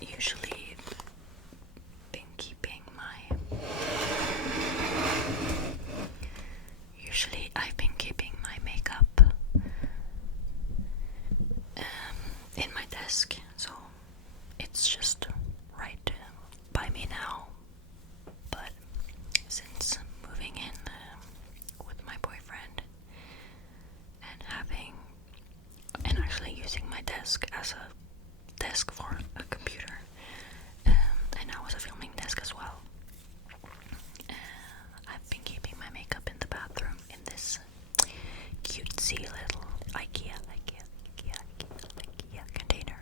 usually been keeping I've been keeping my makeup in my desk, so it's just right by me now. But since moving in with my boyfriend and actually using my desk as a desk for a computer, and now as a filming desk as well, I've been keeping my makeup in the bathroom in this cutesy little IKEA container.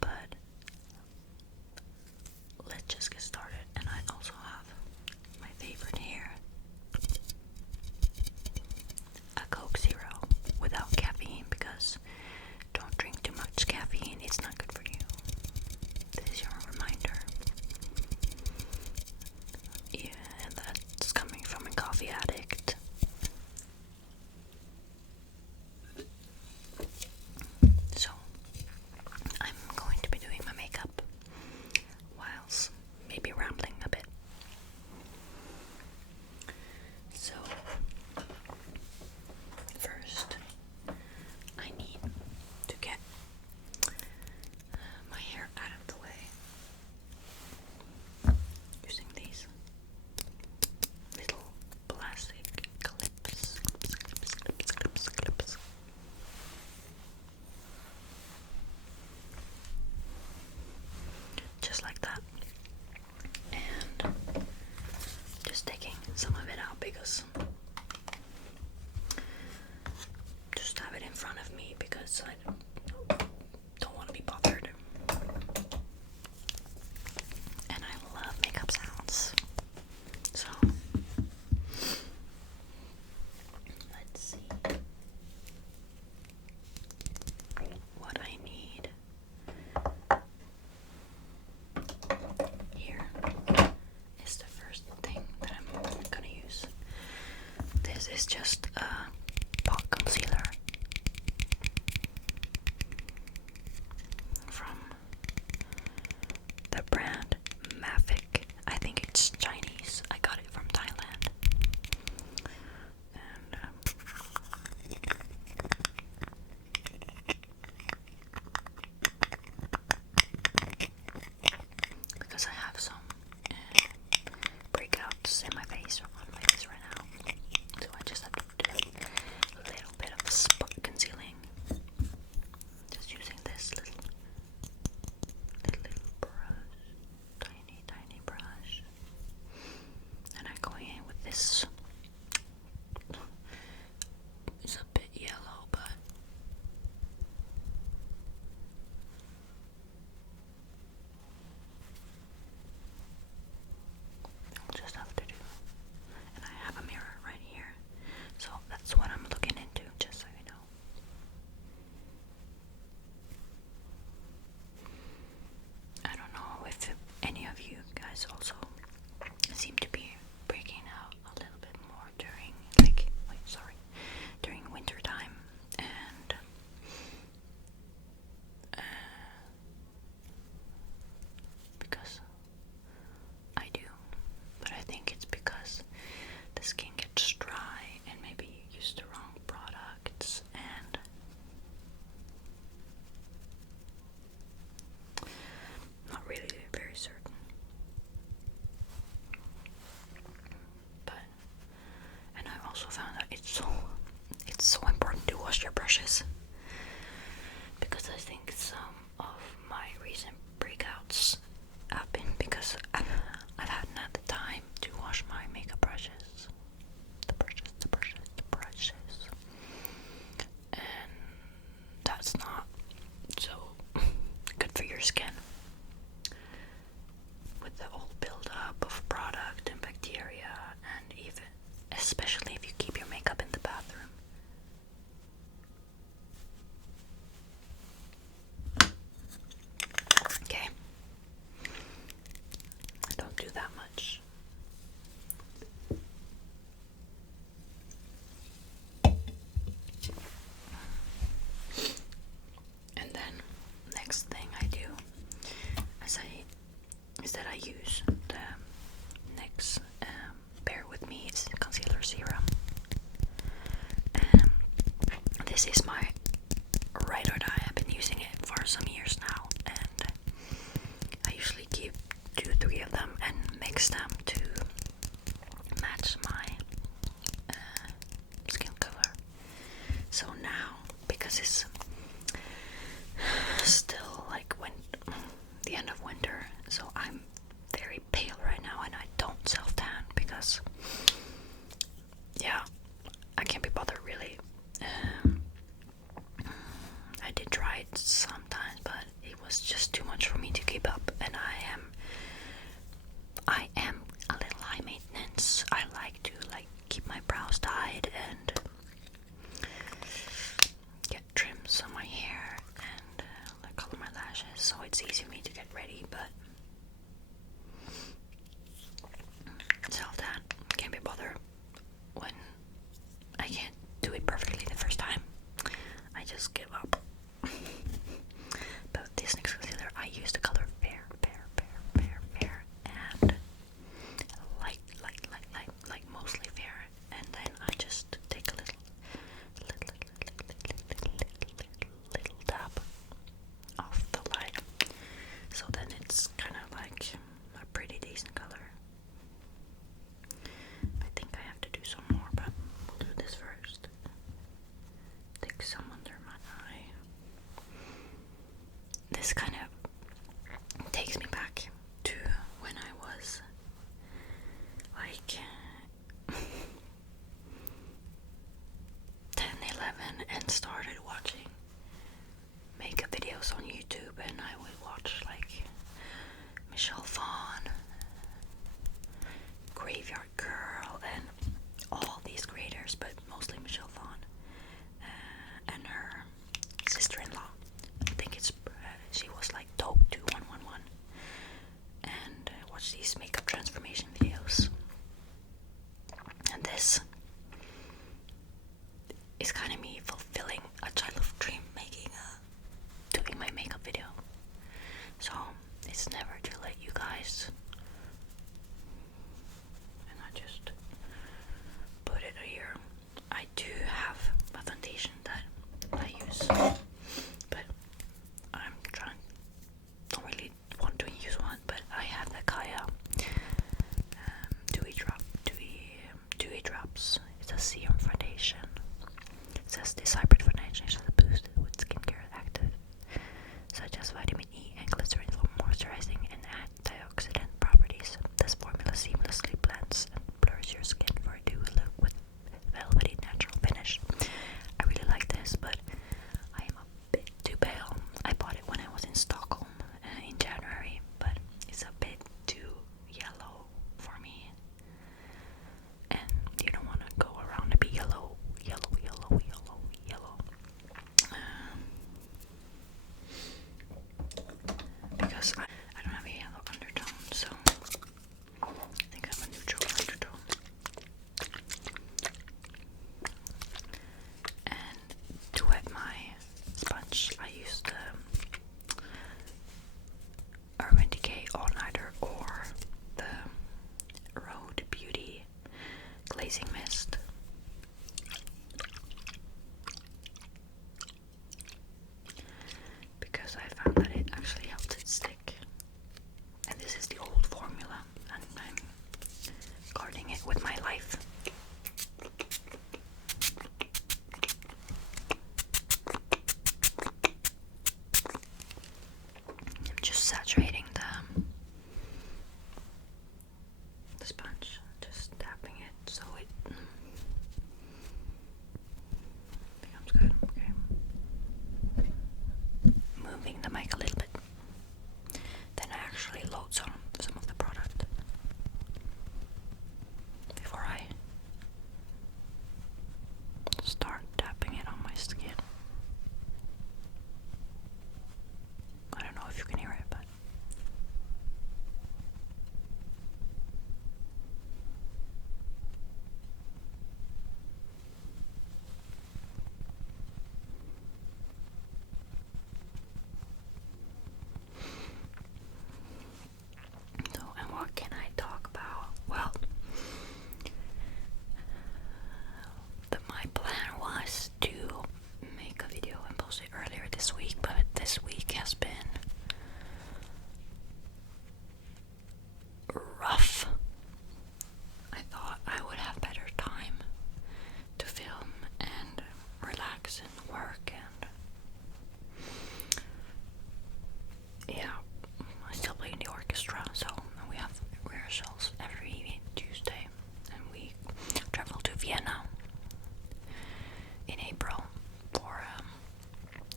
But let's just get started. And I also have my favorite here, a Coke Zero without caffeine, because don't drink too much caffeine, it's not good for you. This is your reminder. Yeah, and that's coming from a coffee addict. So, I'm going to be doing my makeup whilst maybe rambling a bit. So, first, I need to get next thing I do is that I use the NYX Bear With Me, it's concealer serum. This is my ride or die. I've been using it for some years now, and I usually keep 2-3 of them and mix them to match my skin color. So now, because it's still like the end of winter, so I'm very pale right now, and I don't self-tan because, yeah, I can't be bothered really. I did try it sometimes, but it was just too much for me to keep up, and I am a little high maintenance. I like to keep my brows dyed and get trims on my hair and color my lashes, so it's easy for me to get ready, but self-tan can't be bothered when I can't do it perfectly the first time. I just give up. But this NYX concealer, I use the color Fair, and like mostly fair, and then I just take a little dab off the light, so then it's kind of like a pretty decent color. I think I have to do some more, but we'll do this first. Take some under my eye. This kind of takes me back to when I was like 10, 11 and started watching makeup videos on YouTube, and I would watch like Michelle Phan, Graveyard Girl, and all these creators, but mostly Michelle Phan and her sister-in-law. I think she was like Dope 2111, and watch these makeup transformation videos. And this is kind of me fulfilling a childhood dream, doing my makeup video. So it's never too late, you guys. And I just put it here. I do have a foundation that I use, but don't really want to use one, but I have the Kaya Dewy Drops. It's a serum foundation. It says this hybrid foundation is boosted with skincare active such as vitamin E and glycerin for moisturizing and antioxidant properties. This formula seamlessly blends and blurs your skin for a dewy look with velvety natural finish. I really like this, but I am a bit too pale. I bought it when I was in Stockholm in January, but it's a bit too yellow for me. And you don't want to go around and be yellow. Because I don't have a yellow undertone, so I think I have a neutral undertone. And to wet my sponge, I use the Urban Decay All Nighter or the Rhode Beauty Glazing Mist. Because I found that it actually helps it stick. And this is the old formula, and I'm guarding it with my life. I'm just saturating the sponge, just tapping it so it becomes good. Okay. Moving the mic a little bit. Then I actually load some of the product before I start tapping it on my skin. I don't know if you can hear it, but this week, but this week has been rough. I thought I would have better time to film and relax and work, and yeah, I still play in the orchestra, so we have rehearsals every Tuesday, and we travel to Vienna in April for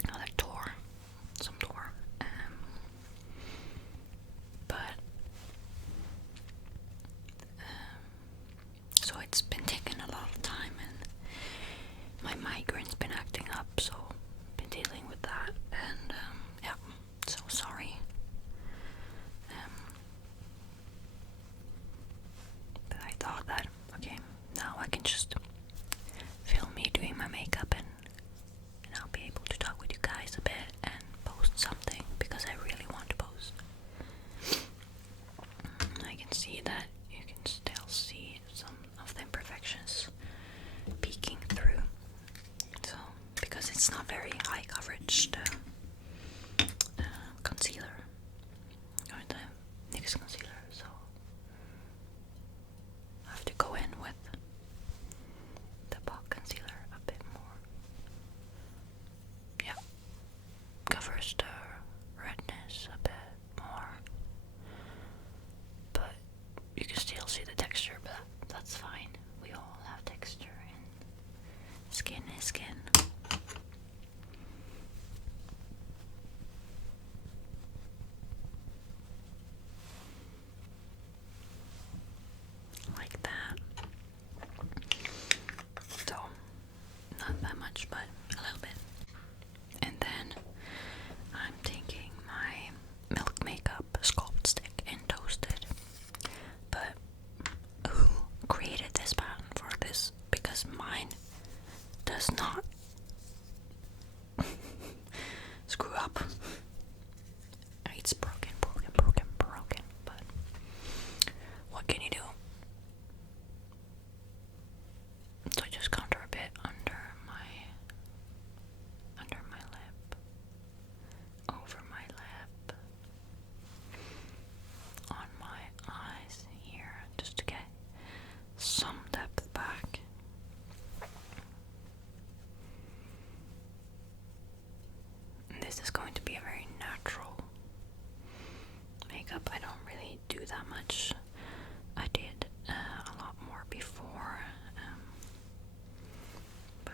another tour, but so it's been taking a lot of time, and my migraine's been acting up, so been dealing with that, and yeah, so sorry. But I thought that, okay, now I can just film me doing my makeup, and I'll be able to talk with you guys a bit and post something, because I really want to post. I can see that you can still see some of the imperfections peeking through, so because it's not very high coverage, the concealer or the NYX concealer, so I have to go in with the bulk concealer a bit more. Yeah, covers the redness a bit more, but you can still see the texture, but that's fine. We all have texture, and skin is skin. Like that. So, not that much, but a little bit. And then I'm taking my Milk Makeup Sculpt Stick and Toasted. But who created this pattern for this? Because mine does not screw up. It's broken, but what can you do? So I just contour a bit under my lip, over my lip, on my eyes here, just to get some depth back. And this is going to be a very natural makeup. I don't really do that much. I did a lot more before, but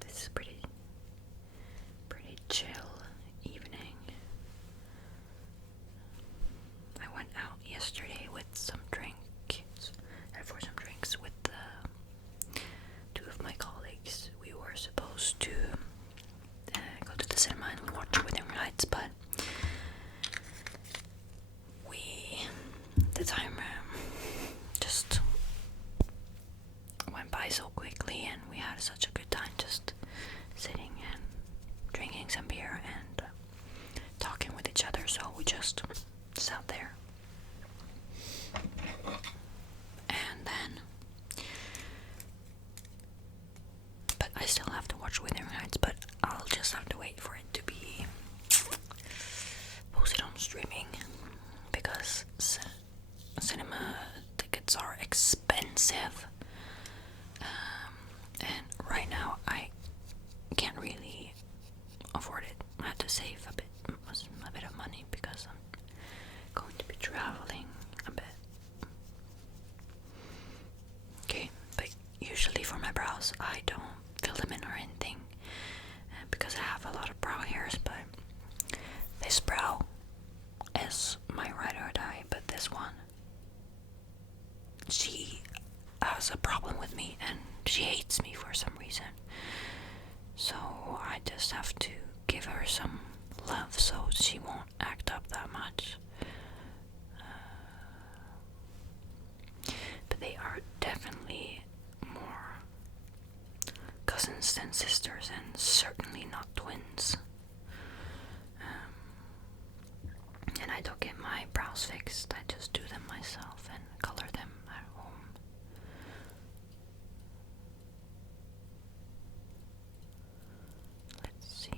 this is pretty chill evening. I went out yesterday with some drinks, and for some drinks with two of my colleagues. We were supposed to go to the cinema and watch Wuthering Heights, but the time just went by so quickly, and we had such a good time just sitting and drinking some beer and talking with each other, so we just sat there. And then, but I still have to watch Wuthering Heights, but I'll just have to wait for it to be posted on streaming, because cinema tickets are expensive, and right now I can't really afford it. I had to save a bit of money because I'm going to be traveling a bit. Okay, but usually for my brows I don't fill them in or anything, because I have a lot of brow hairs, but this brow is my ride or die, but this one, she has a problem with me and she hates me for some reason. So I just have to give her some love so she won't act up that much. But they are definitely more cousins than sisters, and certainly not twins. And I don't get my brows fixed, I just do them myself and color them at home. Let's see.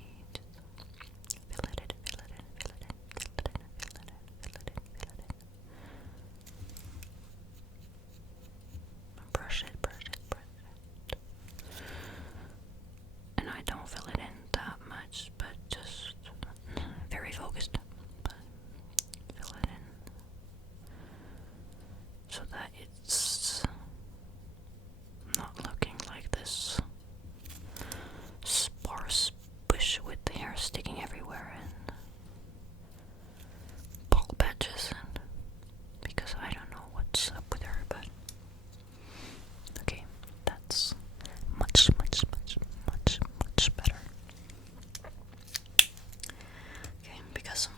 because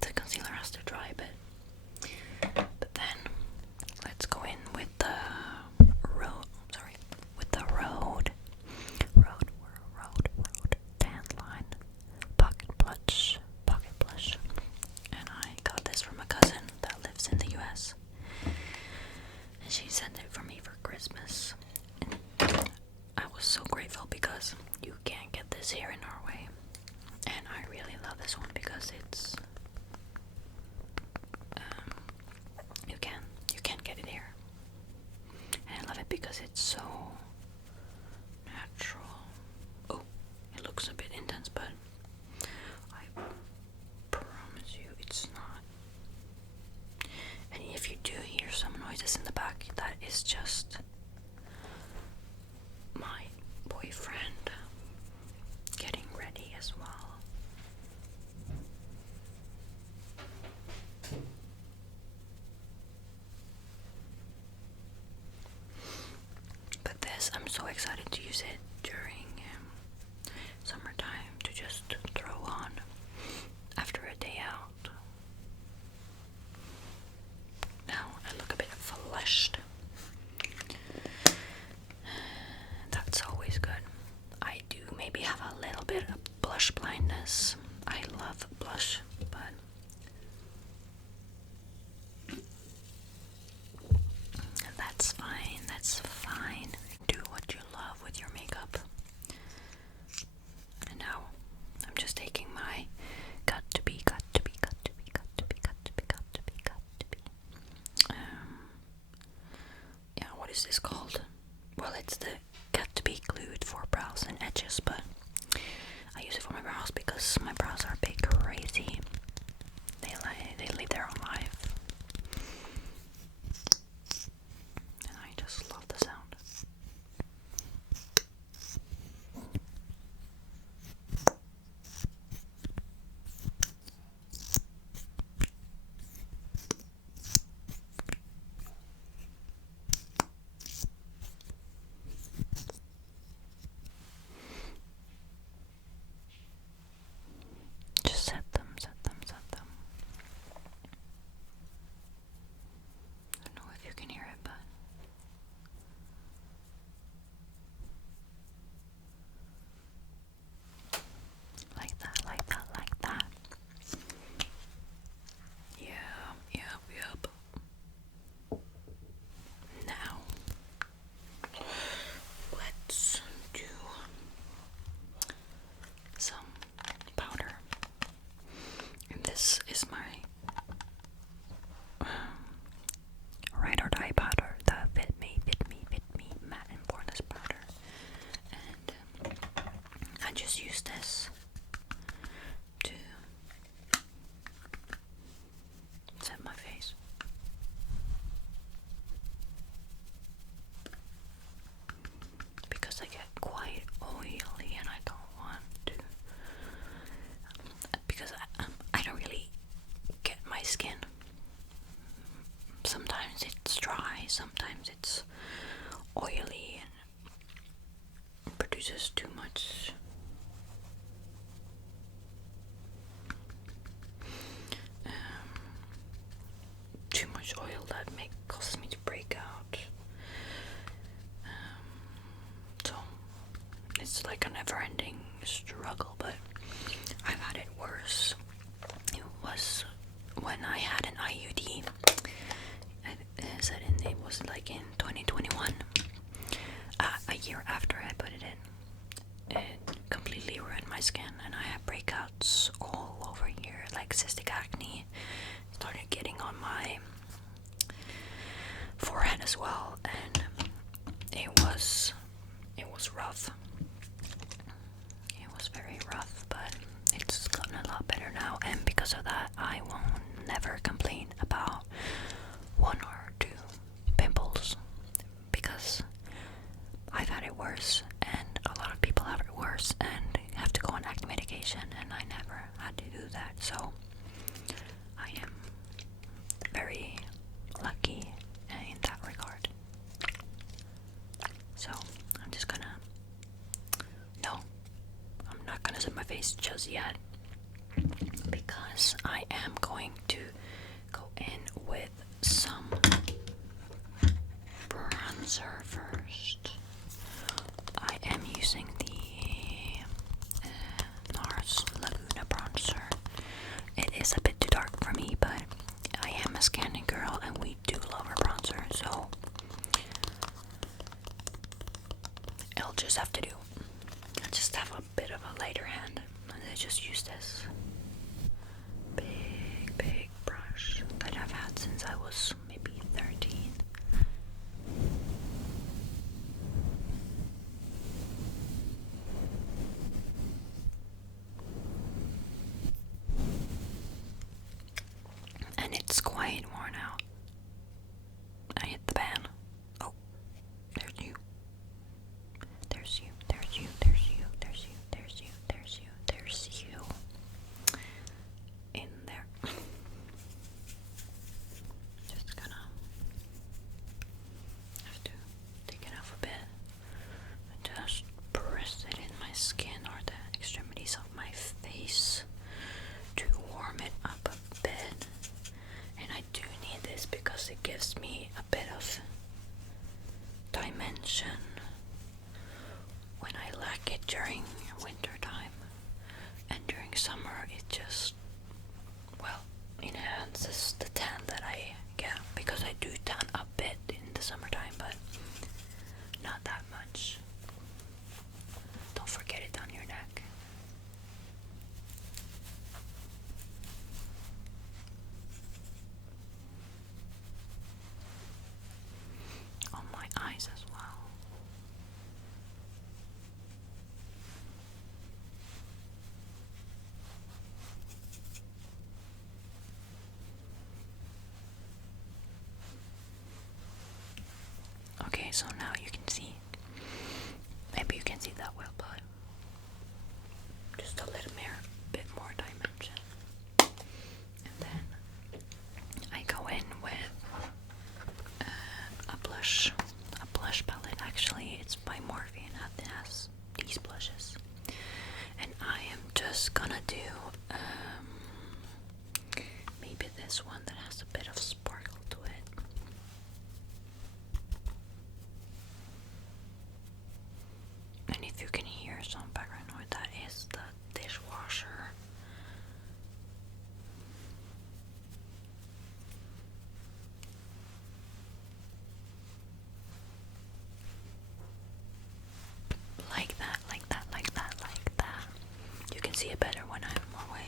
the concealer has to dry a bit. But then let's go in with the Road Tan Line Pocket Blush. And I got this from a cousin that lives in the US. And she sent it for me for Christmas. And I was so grateful because you can't get this here in Norway. And I really love this one because it's you can't get it here. And I love it because it's so natural. Oh, it looks a bit intense, but I promise you it's not. And if you do hear some noises in the back, that is just my boyfriend getting ready as well. But this, I'm so excited to use it during summertime to just throw on after a day out. Now I look a bit flushed. That's always good. I do maybe have a little bit of blush blindness. I love blush, but that's fine. That's fine. Do what you love with your makeup. And now I'm just taking my got to be. Yeah, what is this called? Well, it's the got to be glued for brows and edges, but I use it for my brows because my brows are a bit crazy. They live their own life. And I just love the sound. Just set them. I don't know if you can hear it, but like that. Yep. Now, let's do some powder. And this is my Ride or Die powder, the Fit Me Matte and Poreless powder. And I just use this to set my face. Because I get quite oily and I don't want to, because I don't really get my skin. Sometimes it's dry, sometimes it's oily and produces too much oil that causes me to break out. So it's like a never-ending struggle, but I've had it worse. It was when I had an IUD. It was like in 2021, a year after I put it in. It completely ruined my skin, and I had breakouts all over here, like cystic acne. Started getting on my forehead as well, and it was rough. It was very rough, but it's gotten a lot better now, and because of that, I won't never complain about one or two pimples, because I've had it worse, and a lot of people have it worse and have to go on acne medication, and I never had to do that. So I am very lucky in that regard. So I'm just gonna, no, I'm not gonna set my face just yet, because anyways, I am going to go in with some bronzer first. I am using the NARS Laguna bronzer. It is a bit too dark for me, but I am a scanning girl and we do love our bronzer, so it'll just have to do. I just have a bit of a lighter hand, and I just use this big brush that I've had since I was maybe 13. And it's quite worn out. I hit the pan. Oh, there's you. There's you, there's you, there's you, there's you, there's you, there's you, there's you. In there. Just gonna have to take it off a bit and just press it in my skin or the extremities of my face to warm it up a bit. And I do need this because it gives me a bit of dimension when I lack it during winter time, and during summer it just, well, enhances the tan that I get, because I do tan a bit in the summertime, but not that much. Don't forget it on your neck. On my eyes as well. Okay, so now you can see. Maybe you can see that well, but just a little bit more dimension. And then I go in with a blush palette. Actually, it's by Morphe and it has these blushes. And I am just gonna do maybe this one that has a bit of sparkle to it. And if you can hear some background noise, that is the dishwasher. Like that, like that, like that, like that. You can see it better when I'm away.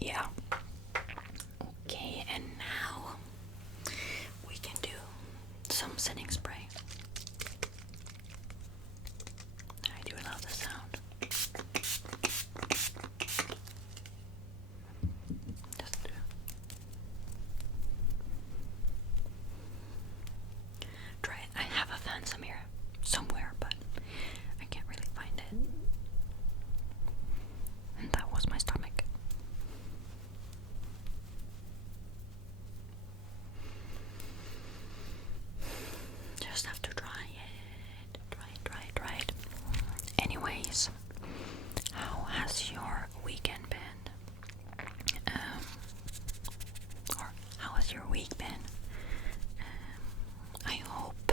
Yeah. Okay, and now we can do some setting spray. I do love the sound. Just try it. I have a fan somewhere, but I can't really find it. And that was my stomach. Just have to dry it. Dry it. Anyways, how has your weekend been? Or how has your week been? I hope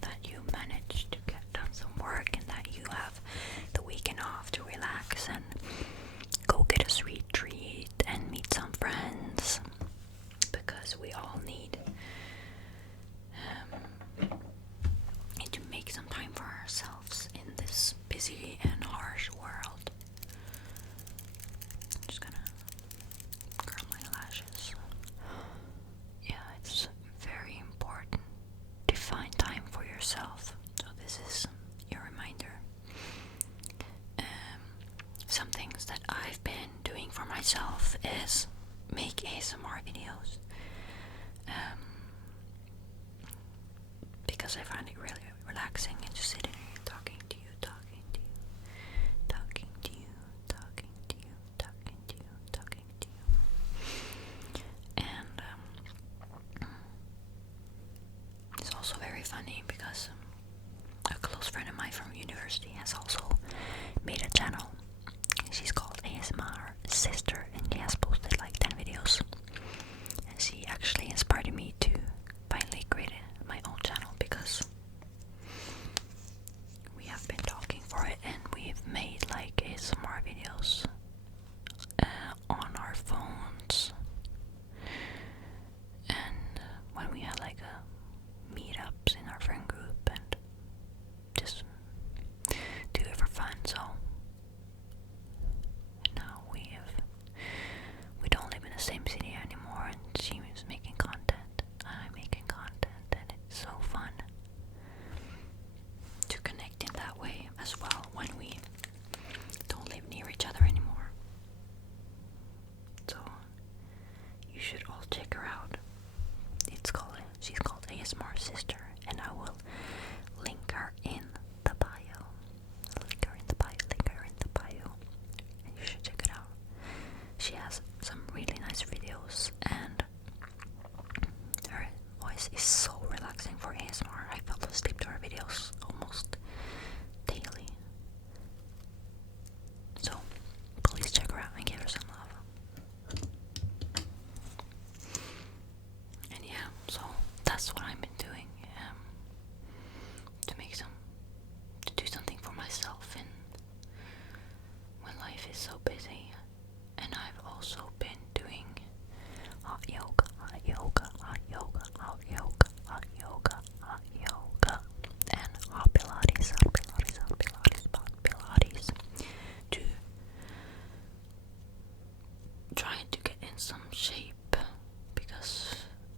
that you managed to get done some work and that you have the weekend off to relax and go get a sweet treat and meet some friends, because we all need to make some time for ourselves in this busy and harsh world. I'm just gonna curl my lashes. Yeah, it's very important to find time for yourself. So this is your reminder. Some things that I've been doing for myself is make ASMR videos. Because I find it really relaxing and just sitting here talking to you. And it's also very funny because a close friend has also made a channel. She's called ASMR Sister, and she has posted like 10 videos. And she actually inspired me to finally create my own channel because we have been talking for it, and we've made like ASMR videos on our phones. And when we had like a meetups in our friend group and just do it for fun. So now we don't live in the same city anymore, and she is making content, I'm making content, and it's so fun to connect in that way as well when we don't live near each other anymore. So you should all check her out. She's called ASMR Sister, and I will link her in the bio. Link her in the bio, and you should check it out. She has some really nice videos, and her voice is so relaxing for ASMR. I fell asleep to her videos almost daily. So please check her out and give her some love. And yeah, so that's what I've been doing, to do something for myself and when life is so busy. And I've also been doing hot yoga, and hot Pilates, to try to get in some shape, because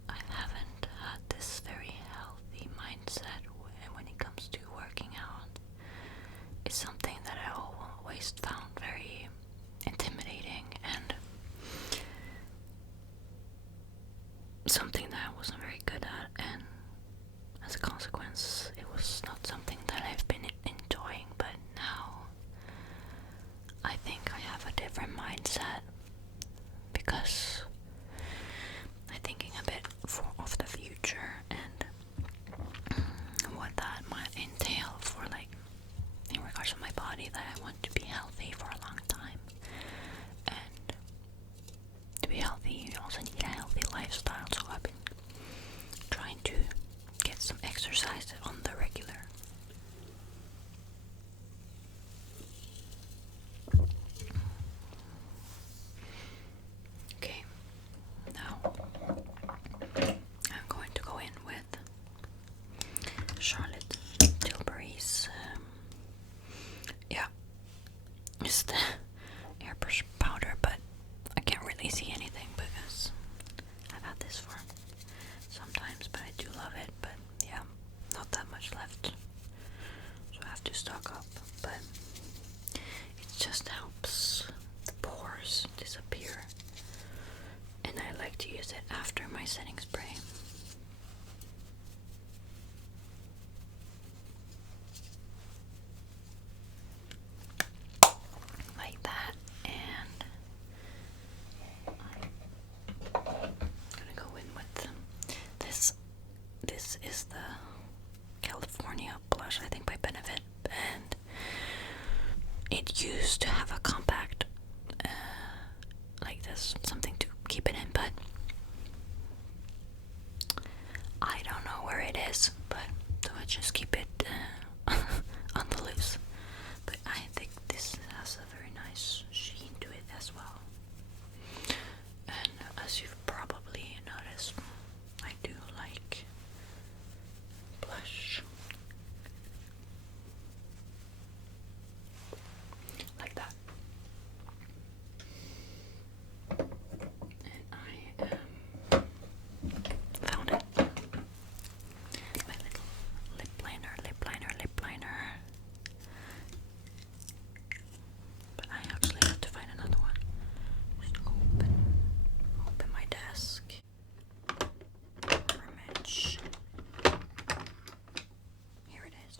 I haven't had this very healthy mindset when it comes to working out. It's something that I always found very intimidating and something that I wasn't very good at, and as a consequence it was not something that I've been enjoying. But now I think I have a different mindset, because I'm thinking a bit of the future and what that might entail for, like, in regards to my body, that I want to be healthy for a long time. And to be healthy, you also need a healthy lifestyle, so I've been trying to get some exercise on the regular. Okay, now I'm going to go in with Charlotte Tilbury's it's the airbrush powder, but I can't really see anything because I've had this for sometimes, but I do love it. But yeah, not that much left, so I have to stock up. But it just helps the pores disappear, and I like to use it after my setting spray. Like that, and I'm gonna go in with this. This is the California blush, I think, by Benefit, and it used to have a compact like this, something to keep it in, but I don't know where it is, but so I just keep it on the loose. But I think this has a very nice sheen to it as well. And as you've probably noticed, I do like blush. Like that. And I found it. My little lip liner. But I actually have to find another one. Just open my desk. Image. Here it is.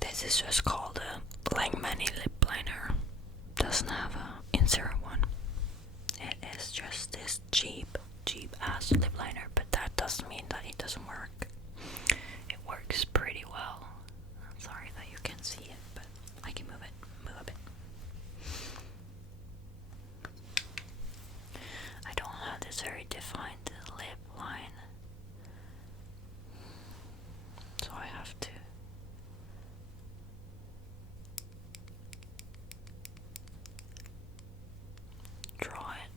This is just called a Langmani lip liner. Doesn't have a insert one. It is just this cheap ass lip this very defined lip line, so I have to draw it.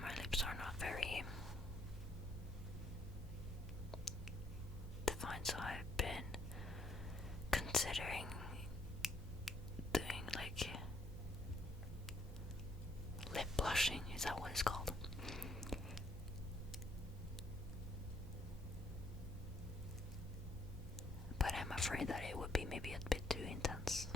My lips are not very defined, so I've been considering doing like lip blushing. Is that what it's called? But I'm afraid that it would be maybe a bit too intense.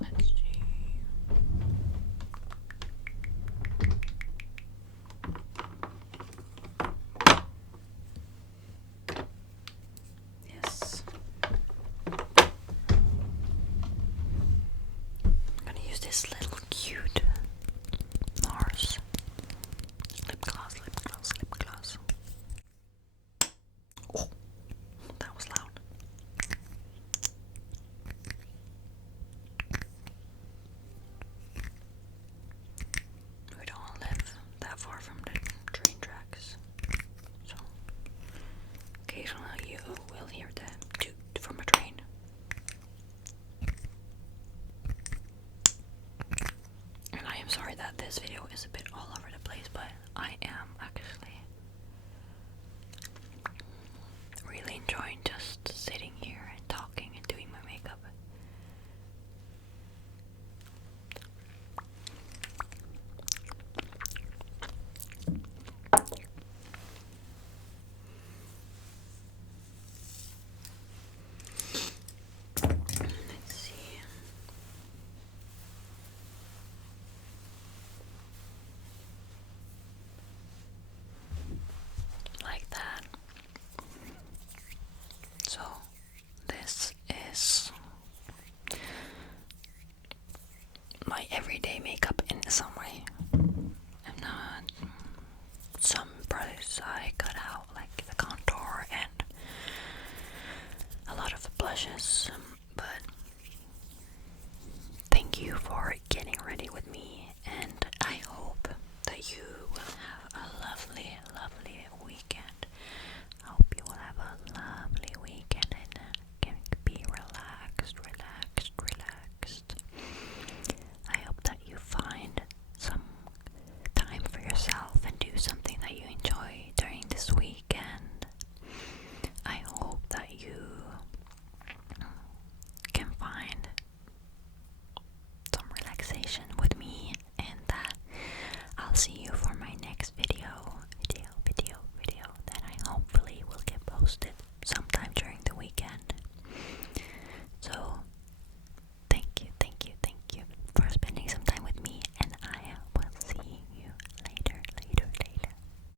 Let's see. Yes. I'm gonna use this little cute NARS lip gloss, lip gloss, lip gloss. Oh, that was loud. We don't live that far from the train tracks, so occasionally you will hear the toot from a train. And I am sorry that this video is a bit all over the place, but I am actually really enjoying just sitting here and talking and doing my makeup. Let's see. Like that. So this is my everyday makeup in some way. I'm not. Some products I cut out, like the contour and a lot of the blushes, but thank you for getting ready with me, and I hope that you will have a lovely, lovely weekend.